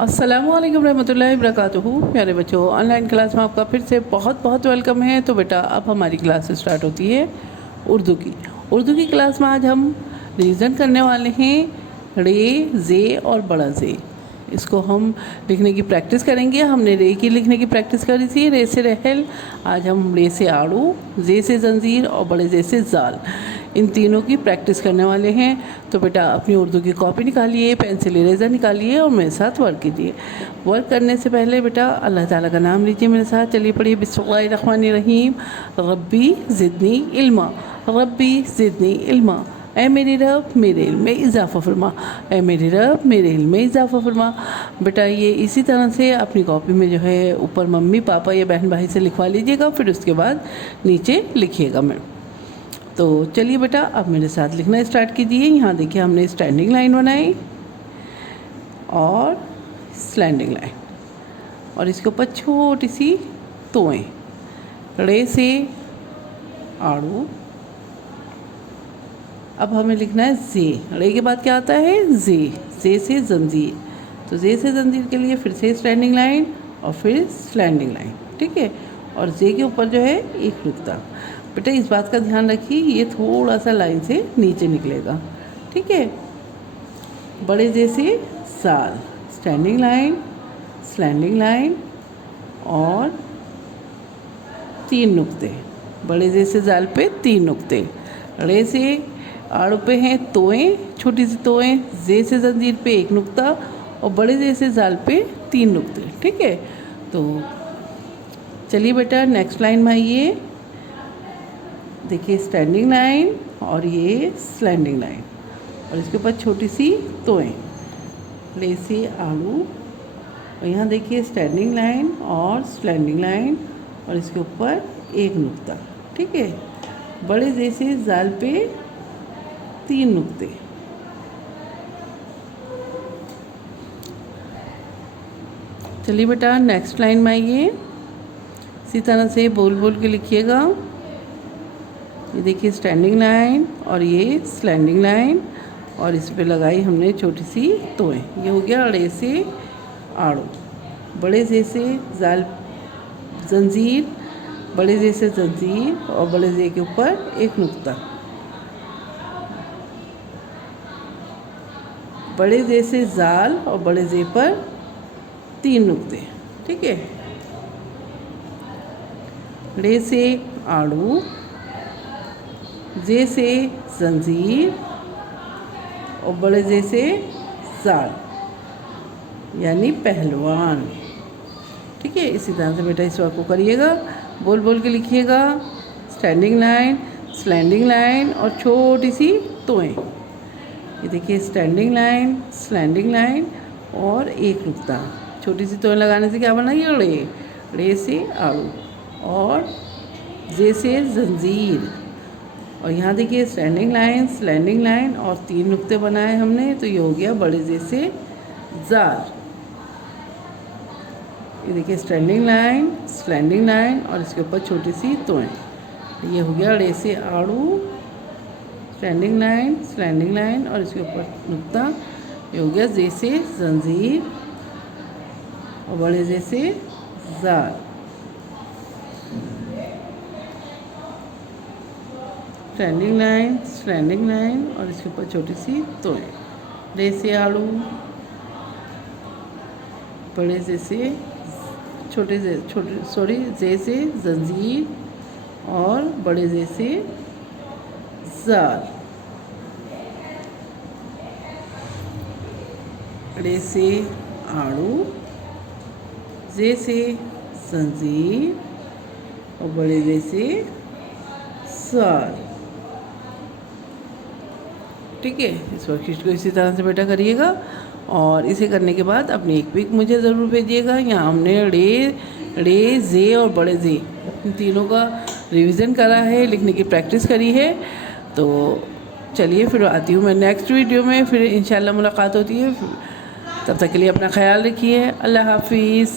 अस्सलामुअलैकुम रहमतुल्लाहि वबरकातुहू। प्यारे बच्चों, ऑनलाइन क्लास में आपका फिर से बहुत बहुत वेलकम है। तो बेटा अब हमारी क्लास स्टार्ट होती है उर्दू की क्लास में आज हम रिवीजन करने वाले हैं रे, जे और बड़ा जे। इसको हम लिखने की प्रैक्टिस करेंगे। हमने रे की लिखने की प्रैक्टिस करी थी, रे से रहल। आज हम रे से आड़ू, जे से जंजीर और बड़े जे से जाल, इन तीनों की प्रैक्टिस करने वाले हैं। तो बेटा अपनी उर्दू की कॉपी निकालिए, पेंसिल इरेज़र निकालिए और मेरे साथ वर्क कीजिए। वर्क करने से पहले बेटा अल्लाह ताला का नाम लीजिए मेरे साथ। चलिए पढ़िए, बिस्मिल्लाहिर्रहमानिर्रहीम। रब्बी ज़िदनी इल्मा, रब्बी ज़िदनी इल्मा। ऐ मेरे रब मेरे इल्म में इजाफ़ा फरमा, ऐ मेरे रब मेरे इल्म में इजाफ़ा फरमा। बेटा ये इसी तरह से अपनी कॉपी में जो है ऊपर मम्मी पापा या बहन भाई से लिखवा लीजिएगा, फिर उसके बाद नीचे लिखिएगा। मैं तो चलिए बेटा अब मेरे साथ लिखना स्टार्ट कीजिए। यहाँ देखिए हमने स्टैंडिंग लाइन बनाई और स्लैंडिंग लाइन, और इसके ऊपर छोटी सी तोएं। रे से आड़ू। अब हमें लिखना है जे। रे के बाद क्या आता है? जे से जंजीर। तो जे से जंजीर के लिए फिर से स्टैंडिंग लाइन और फिर स्लैंडिंग लाइन, ठीक है। और जे के ऊपर जो है एक नुक्ता। बेटा इस बात का ध्यान रखिए, ये थोड़ा सा लाइन से नीचे निकलेगा, ठीक है। बड़े जे से साल, स्टैंडिंग लाइन, स्लैंडिंग लाइन और 3 नुक्ते। बड़े जे से जाल पे 3 नुक्ते। रे से आड़ू पे हैं तोएं, छोटी सी तोएं। जे से जंजीर पे 1 नुक्ता और बड़े जे से जाल पे 3 नुक्ते, ठीक है। तो चलिए बेटा नेक्स्ट लाइन में आइए। देखिए स्टैंडिंग लाइन और ये स्लैंडिंग लाइन, और इसके ऊपर छोटी सी तोएं। रे से आड़ू, और यहाँ देखिए स्टैंडिंग लाइन और स्लैंडिंग लाइन और इसके ऊपर 1 नुक्ता, ठीक है। बड़े जे से जाल पे 3 नुक्ते। चलिए बेटा नेक्स्ट लाइन में आइए। इसी तरह से बोल बोल के लिखिएगा। ये देखिए स्टैंडिंग लाइन और ये स्लैंडिंग लाइन, और इस पे लगाई हमने छोटी सी तोएं। ये हो गया रे से आड़ू। बड़े जे से जाल जंजीर, बड़े जे से जंजीर और बड़े जे के ऊपर 1 नुक्ता। बड़े जे से जाल और बड़े जे पर 3 नुक्ते, ठीक है। रे से आड़ू, जे से जंजीर और बड़े जे से जाल, यानी पहलवान, ठीक है। इसी तरह से बेटा इस वर्क को करिएगा, बोल बोल के लिखिएगा। स्टैंडिंग लाइन, स्लैंडिंग लाइन और छोटी सी तोएं। ये देखिए स्टैंडिंग लाइन, स्लैंडिंग लाइन और 1 नुक्ता। छोटी सी तोएं लगाने से क्या बना? ये रे से आड़ू और जे से जंजीर, और यहाँ देखिए स्टैंडिंग लाइन, स्लैंडिंग लाइन और 3 नुक्ते बनाए हमने। तो ये हो गया बड़े जे से जाल। ये देखिए स्टैंडिंग लाइन, स्लैंडिंग लाइन और इसके ऊपर छोटी सी तोएं। ये हो गया रे से आड़ू, स्टैंडिंग लाइन, स्लैंडिंग लाइन और इसके ऊपर नुक्ता। ये हो गया जे से जंजीर और बड़े जे से जाल। स्टैंडिंग लाइन, स्लैंडिंग लाइन और इसके ऊपर छोटी सी तोएं। रे से आड़ू, बड़े जे से जे से जंजीर और बड़े जे से जाल। रे से आड़ू, जे से जंजीर और बड़े जे से जाल, ठीक है। इस वर्कशीट को इसी तरह से बेटा करिएगा, और इसे करने के बाद अपनी एक पिक मुझे ज़रूर भेजिएगा। यहाँ हमने रे, जे और बड़े जे इन तीनों का रिवीजन करा है, लिखने की प्रैक्टिस करी है। तो चलिए फिर आती हूँ मैं नेक्स्ट वीडियो में, फिर इंशाल्लाह मुलाकात होती है। तब तक के लिए अपना ख्याल रखिए। अल्लाह हाफिज़।